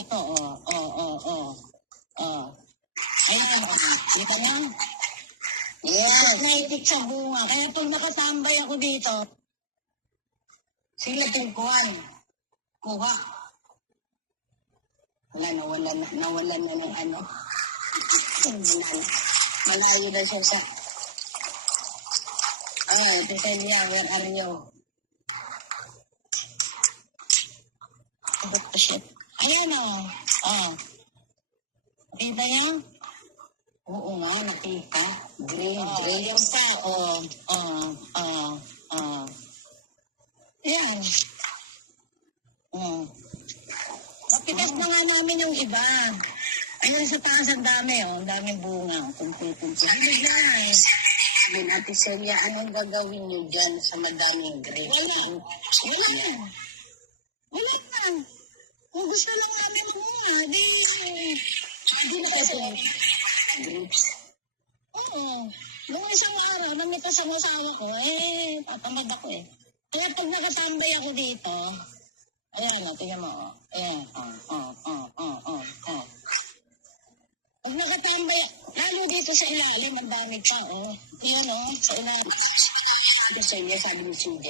ito, Ayan, kita niyo? Yes. Naitik sa bunga. Kaya pag nakatambay ako dito, sila tingkuhan. Kuha. Wala, nawalan na ng ano. Malayo na siya sa... Tita Lia, where are you? What the shit? Ayan Kita niya? Oo nga, nakita. Green. Yung pa, Ayan. Mapitas na nga namin yung iba. Ayun sa taas ang dami, ang daming bunga. Kunti-kunti. Hindi na Sabi natin, Celia, anong gagawin niyo dyan sa madaming grapes? Wala na. Kung gusto lang namin mamunga, hindi na kasi grapes. Oo. Nung isang araw, namitas ang asawa ko, tatamad ako Kaya pag nakatambay ako dito, ayan tingnan mo, ayan, Pag nakatambay, lalo dito sa ilalim, ang dami pa, Yan sa ilalim. Sabi ni CJ,